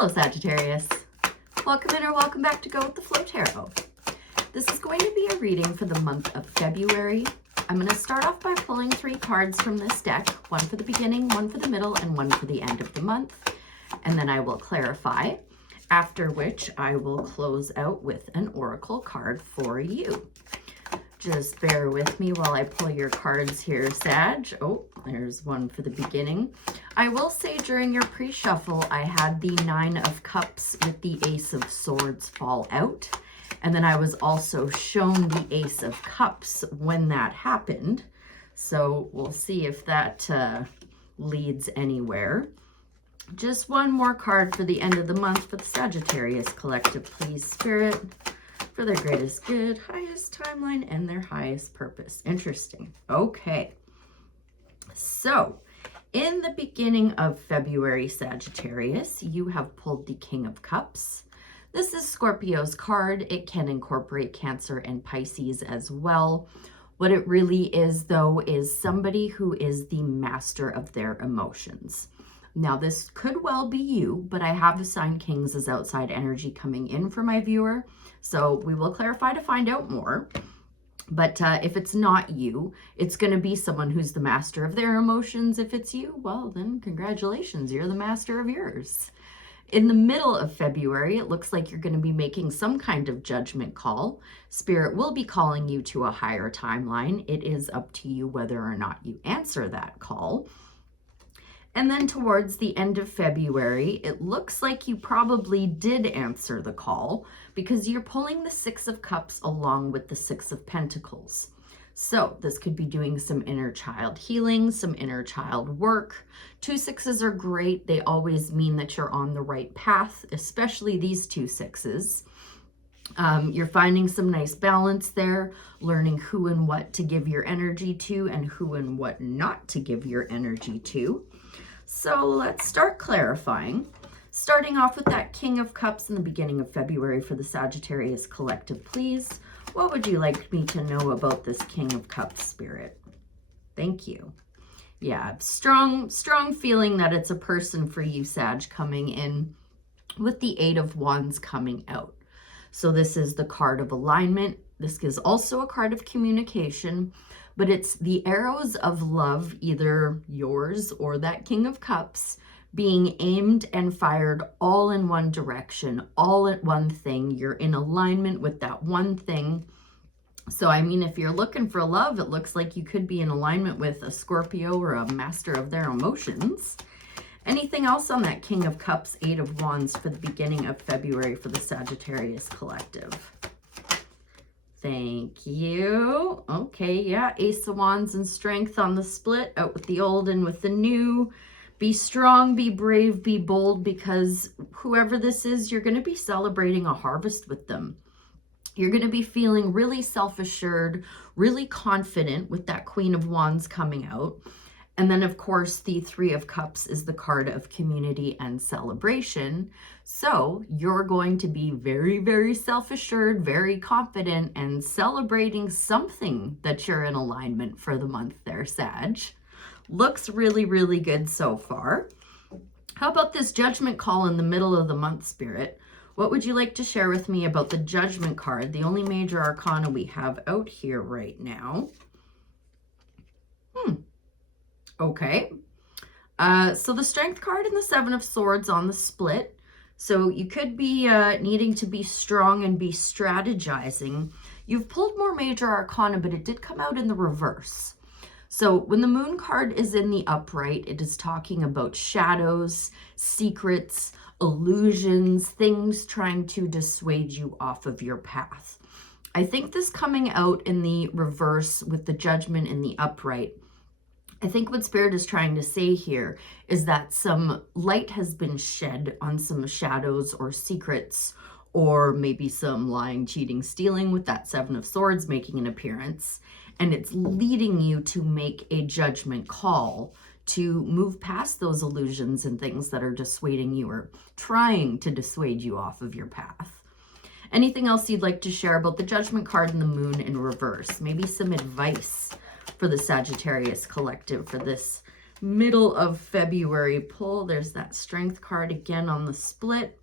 Hello, Sagittarius. Welcome in or welcome back to Go with the Flow Tarot. This is going to be a reading for the month of February. I'm going to start off by pulling 3 cards from this deck, one for the beginning, one for the middle, and one for the end of the month. And then I will clarify, after which I will close out with an oracle card for you. Just bear with me while I pull your cards here, Sag. Oh, there's one for the beginning. I will say during your pre-shuffle, I had the 9 of Cups with the Ace of Swords fall out. And then I was also shown the Ace of Cups when that happened. So we'll see if that leads anywhere. Just one more card for the end of the month for the Sagittarius Collective, please, Spirit. For their greatest good, highest timeline, and their highest purpose. Interesting. Okay. So, in the beginning of February, Sagittarius, you have pulled the King of Cups. This is Scorpio's card. It can incorporate Cancer and Pisces as well. What it really is, though, is somebody who is the master of their emotions. Now, this could well be you, but I have assigned Kings as outside energy coming in for my viewer. So we will clarify to find out more. But if it's not you, it's going to be someone who's the master of their emotions. If it's you, well, then congratulations, you're the master of yours. In the middle of February, it looks like you're going to be making some kind of judgment call. Spirit will be calling you to a higher timeline. It is up to you whether or not you answer that call. And then towards the end of February, it looks like you probably did answer the call because you're pulling the 6 of Cups along with the 6 of Pentacles. So this could be doing some inner child healing, some inner child work. 2 6s are great. They always mean that you're on the right path, especially these 2 6s. You're finding some nice balance there, learning who and what to give your energy to and who and what not to give your energy to. So let's start clarifying. Starting off with that King of Cups in the beginning of February for the Sagittarius Collective, please. What would you like me to know about this King of Cups, Spirit? Thank you. Yeah, strong feeling that it's a person for you, Sag, coming in with the 8 of Wands coming out. So this is the card of alignment. This is also a card of communication. But it's the arrows of love, either yours or that King of Cups, being aimed and fired all in one direction, all at one thing. You're in alignment with that one thing. So, I mean, if you're looking for love, it looks like you could be in alignment with a Scorpio or a master of their emotions. Anything else on that King of Cups, 8 of Wands for the beginning of February for the Sagittarius Collective? Thank you. Okay, yeah, Ace of Wands and Strength on the split, out with the old and with the new. Be strong, be brave, be bold, because whoever this is, you're going to be celebrating a harvest with them. You're going to be feeling really self-assured, really confident with that Queen of Wands coming out. And then, of course, the 3 of Cups is the card of community and celebration. So you're going to be very, very self-assured, very confident, and celebrating something that you're in alignment for the month there, Sag. Looks really, really good so far. How about this judgment call in the middle of the month, Spirit? What would you like to share with me about the judgment card, the only major arcana we have out here right now? Okay, so the Strength card and the 7 of Swords on the split. So you could be needing to be strong and be strategizing. You've pulled more major arcana, but it did come out in the reverse. So when the Moon card is in the upright, it is talking about shadows, secrets, illusions, things trying to dissuade you off of your path. I think this coming out in the reverse with the Judgment in the upright, I think what Spirit is trying to say here is that some light has been shed on some shadows or secrets, or maybe some lying, cheating, stealing with that 7 of Swords making an appearance. And it's leading you to make a judgment call to move past those illusions and things that are dissuading you or trying to dissuade you off of your path. Anything else you'd like to share about the Judgment card and the Moon in reverse? Maybe some advice for the Sagittarius Collective for this middle of February pull. There's that Strength card again on the split.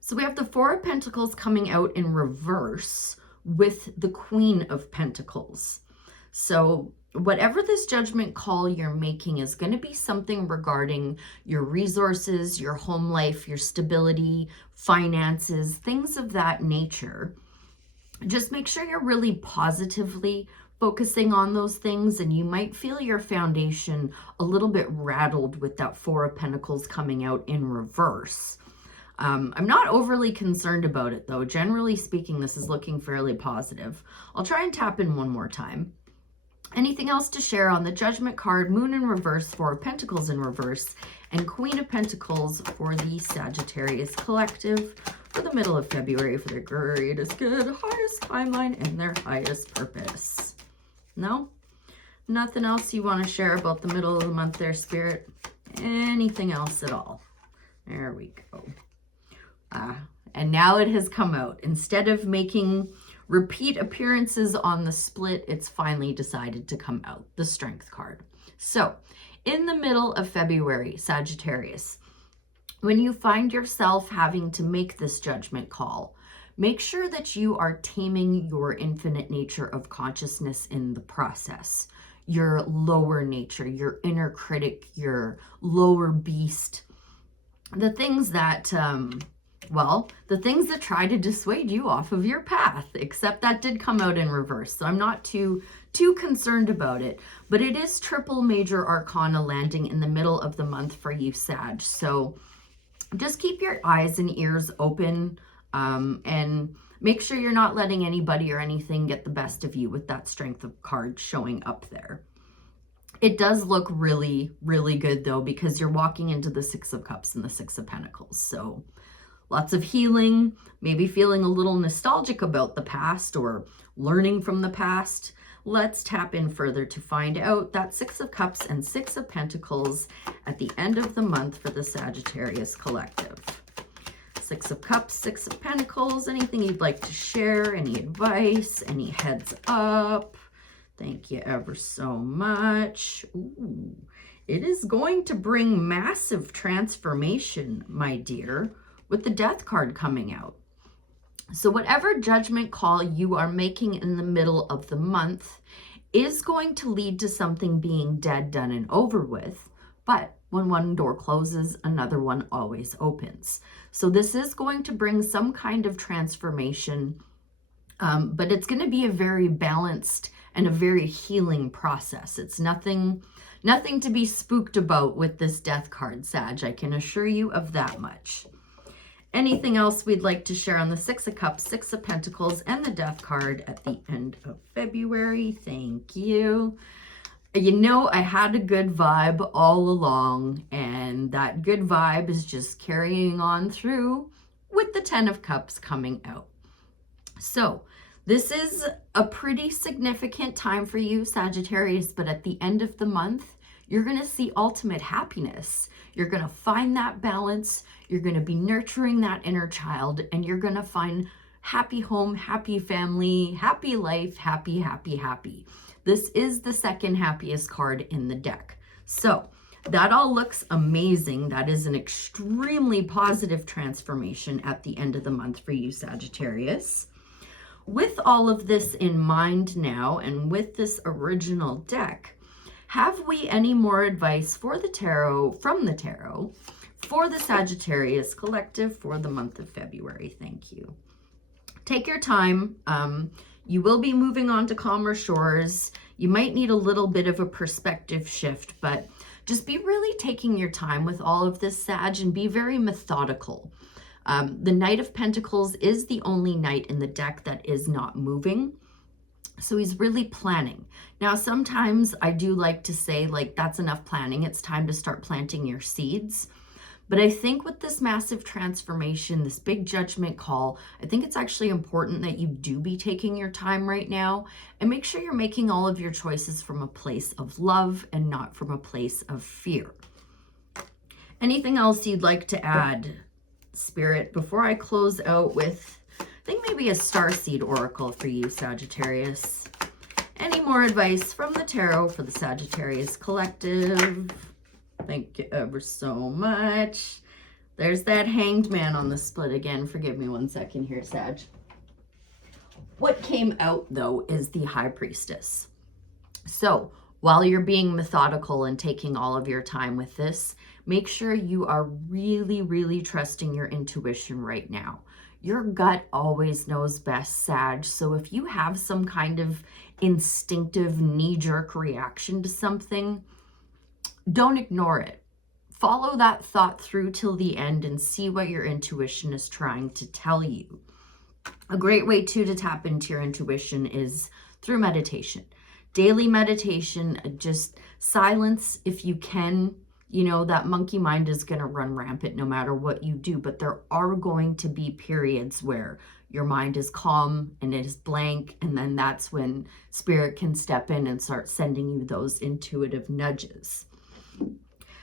So we have the Four of Pentacles coming out in reverse with the Queen of Pentacles. So whatever this judgment call you're making is going to be something regarding your resources, your home life, your stability, finances, things of that nature. Just make sure you're really positively focusing on those things, and you might feel your foundation a little bit rattled with that Four of Pentacles coming out in reverse. I'm not overly concerned about it though. Generally speaking, this is looking fairly positive. I'll try and tap in one more time. Anything else to share on the Judgment card, Moon in reverse, Four of Pentacles in reverse, and Queen of Pentacles for the Sagittarius collective for the middle of February for their greatest good, highest timeline, and their highest purpose? No? Nothing else you want to share about the middle of the month there, Spirit? Anything else at all? There we go. And now it has come out. Instead of making repeat appearances on the split, it's finally decided to come out, the Strength card. So in the middle of February, Sagittarius, when you find yourself having to make this judgment call, make sure that you are taming your infinite nature of consciousness in the process. Your lower nature, your inner critic, your lower beast, the things that the things that try to dissuade you off of your path, except that did come out in reverse. So I'm not too concerned about it, but it is triple major arcana landing in the middle of the month for you, Sag. So just keep your eyes and ears open, and make sure you're not letting anybody or anything get the best of you with that Strength of card showing up there. It does look really, really good though, because you're walking into the Six of Cups and the Six of Pentacles. So lots of healing, maybe feeling a little nostalgic about the past or learning from the past. Let's tap in further to find out that Six of Cups and Six of Pentacles at the end of the month for the Sagittarius collective. Six of Cups, Six of Pentacles, anything you'd like to share, any advice, any heads up? Thank you ever so much. Ooh, it is going to bring massive transformation, my dear, with the Death card coming out. So whatever judgment call you are making in the middle of the month is going to lead to something being dead, done, and over with. But when one door closes, another one always opens. So this is going to bring some kind of transformation, but it's going to be a very balanced and a very healing process. It's nothing to be spooked about with this Death card, Sag. I can assure you of that much. Anything else we'd like to share on the Six of Cups, Six of Pentacles, and the Death card at the end of February? Thank you. You know, I had a good vibe all along, and that good vibe is just carrying on through with the Ten of Cups coming out. So this is a pretty significant time for you, Sagittarius, but at the end of the month, you're going to see ultimate happiness. You're going to find that balance. You're going to be nurturing that inner child, and you're going to find happy home, happy family, happy life, happy, happy, happy. This is the second happiest card in the deck. So that all looks amazing. That is an extremely positive transformation at the end of the month for you, Sagittarius. With all of this in mind now, and with this original deck, have we any more advice for the tarot, from the tarot, for the Sagittarius collective for the month of February? Thank you. Take your time. You will be moving on to calmer shores. You might need a little bit of a perspective shift, but just be really taking your time with all of this, Sag, and be very methodical. The Knight of Pentacles is the only knight in the deck that is not moving. So he's really planning. Now, sometimes I do like to say, like, that's enough planning. It's time to start planting your seeds. But I think with this massive transformation, this big judgment call, I think it's actually important that you do be taking your time right now and make sure you're making all of your choices from a place of love and not from a place of fear. Anything else you'd like to add, Spirit, before I close out with, I think maybe a starseed oracle for you, Sagittarius? Any more advice from the tarot for the Sagittarius collective? Thank you ever so much. There's that Hanged Man on the split again. Forgive me one second here, Sag. What came out, though, is the High Priestess. So, while you're being methodical and taking all of your time with this, make sure you are really, really trusting your intuition right now. Your gut always knows best, Sag. So if you have some kind of instinctive knee-jerk reaction to something, don't ignore it. Follow that thought through till the end and see what your intuition is trying to tell you. A great way to tap into your intuition is through meditation. Daily meditation, just silence if you can. You know, that monkey mind is going to run rampant no matter what you do, but there are going to be periods where your mind is calm and it is blank, and then that's when spirit can step in and start sending you those intuitive nudges.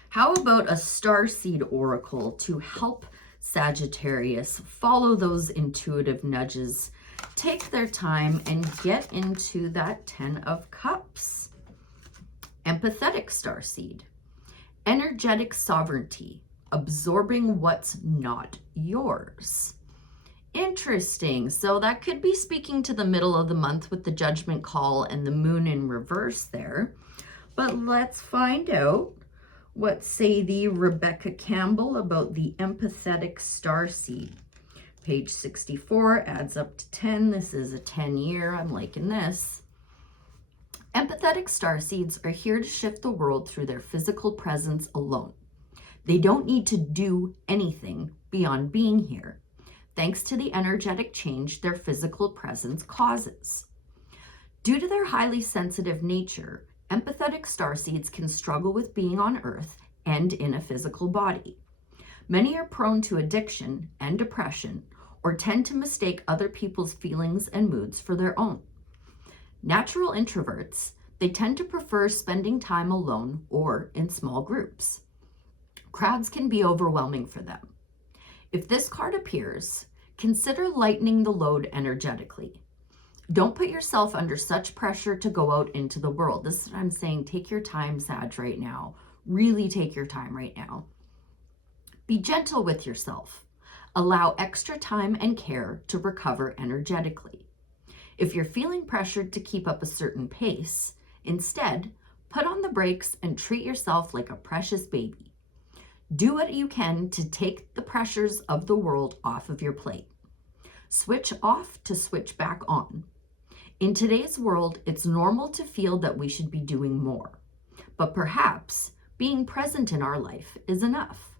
How about a starseed oracle to help Sagittarius follow those intuitive nudges, take their time, and get into that 10 of Cups? Empathetic starseed. Energetic sovereignty, absorbing what's not yours. Interesting. So that could be speaking to the middle of the month with the judgment call and the moon in reverse there. But let's find out what say the Rebecca Campbell about the empathetic starseed. Page 64 adds up to 10. This is a 10-year. I'm liking this. Empathetic starseeds are here to shift the world through their physical presence alone. They don't need to do anything beyond being here, thanks to the energetic change their physical presence causes. Due to their highly sensitive nature, empathetic starseeds can struggle with being on Earth and in a physical body. Many are prone to addiction and depression, or tend to mistake other people's feelings and moods for their own. Natural introverts, they tend to prefer spending time alone or in small groups. Crowds can be overwhelming for them. If this card appears, consider lightening the load energetically. Don't put yourself under such pressure to go out into the world. This is what I'm saying. Take your time, Sag, right now. Really take your time right now. Be gentle with yourself. Allow extra time and care to recover energetically. If you're feeling pressured to keep up a certain pace, instead, put on the brakes and treat yourself like a precious baby. Do what you can to take the pressures of the world off of your plate. Switch off to switch back on. In today's world, it's normal to feel that we should be doing more, but perhaps being present in our life is enough.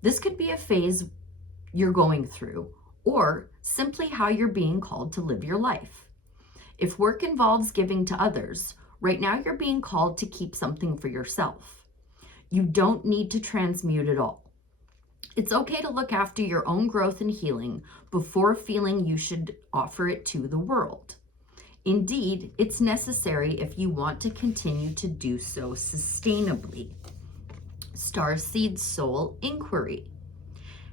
This could be a phase you're going through, or simply how you're being called to live your life. If work involves giving to others, right now you're being called to keep something for yourself. You don't need to transmute it all. It's okay to look after your own growth and healing before feeling you should offer it to the world. Indeed, it's necessary if you want to continue to do so sustainably. Starseed Soul Inquiry.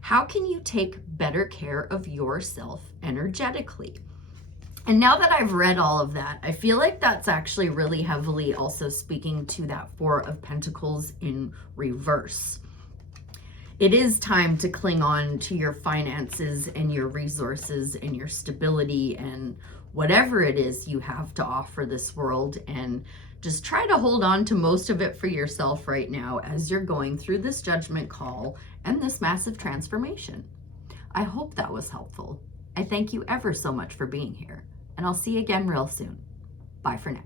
How can you take better care of yourself energetically? And now that I've read all of that, I feel like that's actually really heavily also speaking to that Four of Pentacles in reverse. It is time to cling on to your finances and your resources and your stability and whatever it is you have to offer this world, and just try to hold on to most of it for yourself right now as you're going through this judgment call and this massive transformation. I hope that was helpful. I thank you ever so much for being here, and I'll see you again real soon. Bye for now.